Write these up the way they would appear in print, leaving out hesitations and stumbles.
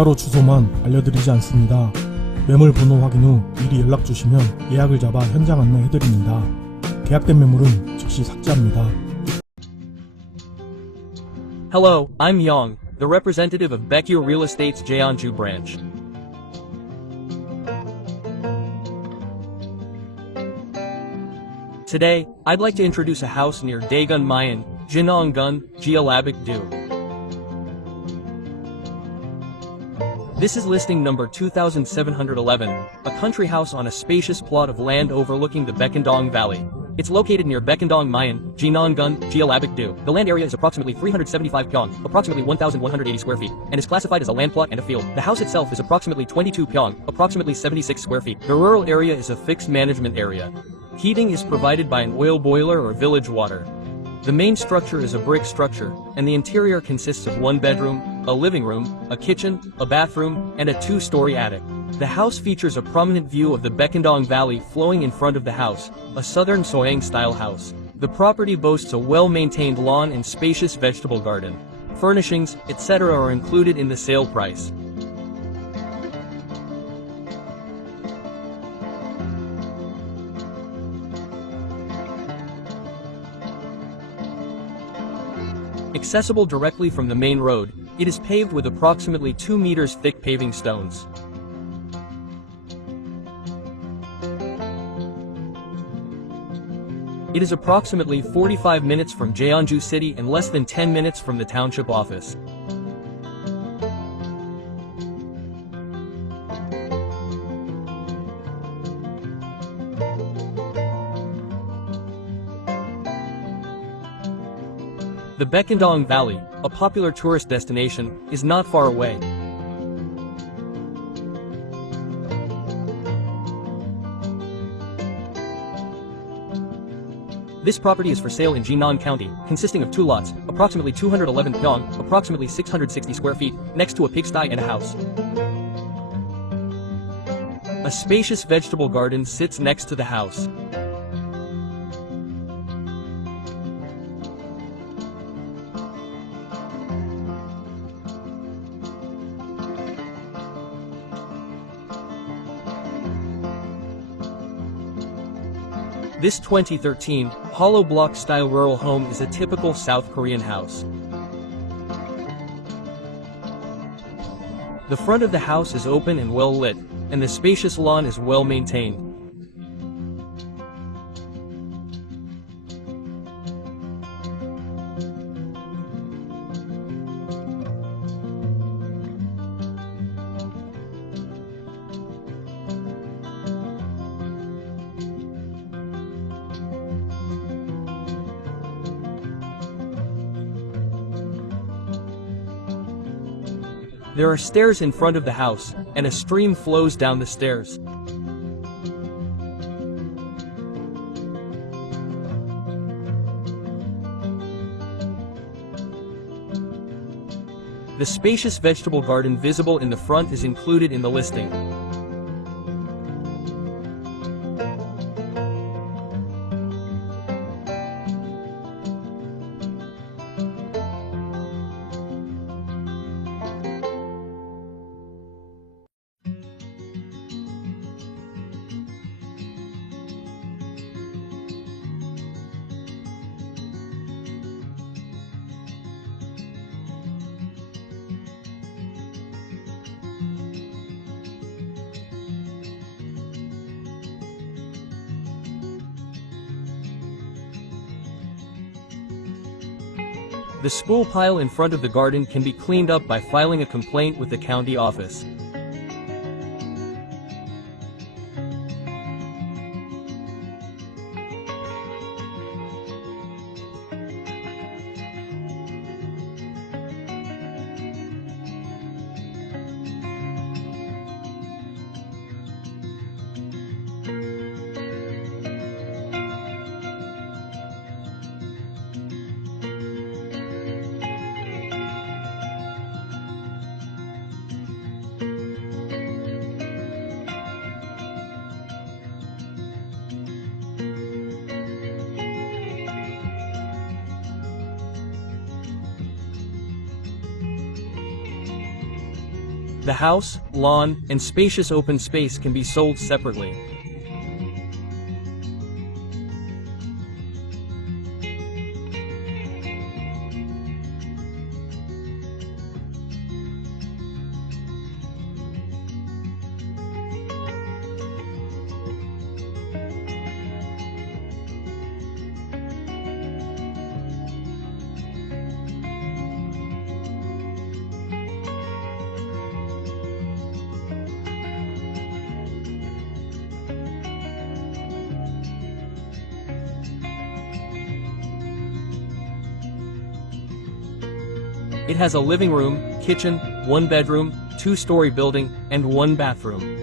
따로 주소만 알려드리지 않습니다. 매물번호 확인 후 미리 연락주시면 예약을 잡아 현장 안내해드립니다. 계약된 매물은 즉시 삭제합니다. Hello, I'm Young, the representative of Baekhyul Real Estate's Jeonju branch. Today, I'd like to introduce a house near Daegun Mayan, Jinonggun, Jeollabuk-do. This is listing number 2711, a country house on a spacious plot of land overlooking the Baekendong Valley. It's located near Baekendong Mayan, Jinonggun, Jeollabuk-do. The land area is approximately 375 pyong, approximately 1,180 square feet, and is classified as a land plot and a field. The house itself is approximately 22 pyong, approximately 76 square feet. The rural area is a fixed management area. Heating is provided by an oil boiler or village water. The main structure is a brick structure, and the interior consists of one bedroom, a living room, a kitchen, a bathroom, and a two-story attic. The house features a prominent view of the Baekendong Valley flowing in front of the house, a southern Soyang-style house. The property boasts a well-maintained lawn and spacious vegetable garden. Furnishings, etc. are included in the sale price. Accessible directly from the main road, it is paved with approximately 2 meters thick paving stones. It is approximately 45 minutes from Jeonju City and less than 10 minutes from the township office. The Baekendong Valley, a popular tourist destination, is not far away. This property is for sale in Jinan County, consisting of 2 lots, approximately 211 pyong, approximately 660 square feet, next to a pigsty and a house. A spacious vegetable garden sits next to the house. This 2013, hollow block-style rural home is a typical South Korean house. The front of the house is open and well lit, and the spacious lawn is well maintained. There are stairs in front of the house, and a stream flows down the stairs. The spacious vegetable garden visible in the front is included in the listing. The spool pile in front of the garden can be cleaned up by filing a complaint with the county office. The house, lawn, and spacious open space can be sold separately. It has a living room, kitchen, 1 bedroom, 2-story building, and 1 bathroom.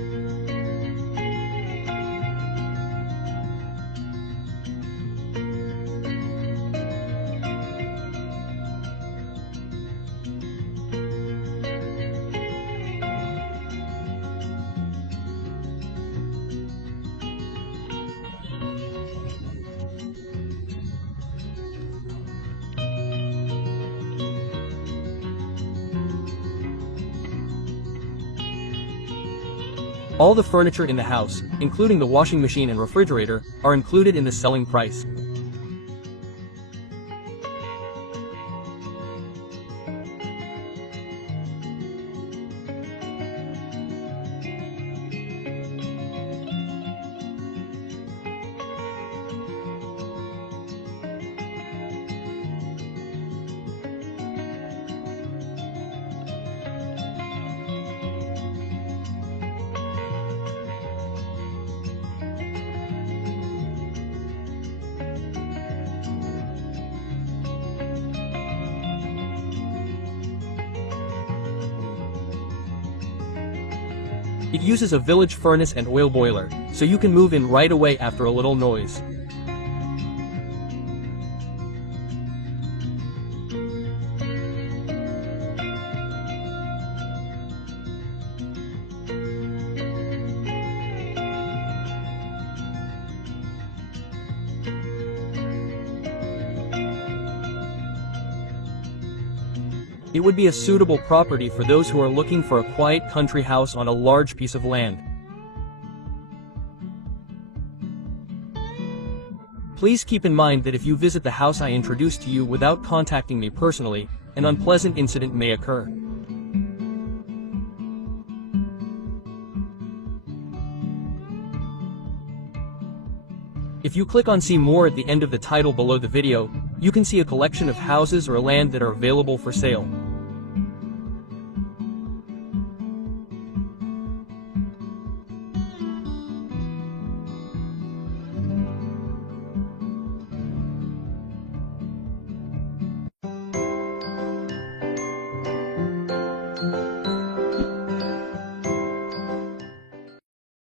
All the furniture in the house, including the washing machine and refrigerator, are included in the selling price. It uses a village furnace and oil boiler, so you can move in right away after a little noise. It would be a suitable property for those who are looking for a quiet country house on a large piece of land. Please keep in mind that if you visit the house I introduced to you without contacting me personally, an unpleasant incident may occur. If you click on See More at the end of the title below the video, you can see a collection of houses or land that are available for sale.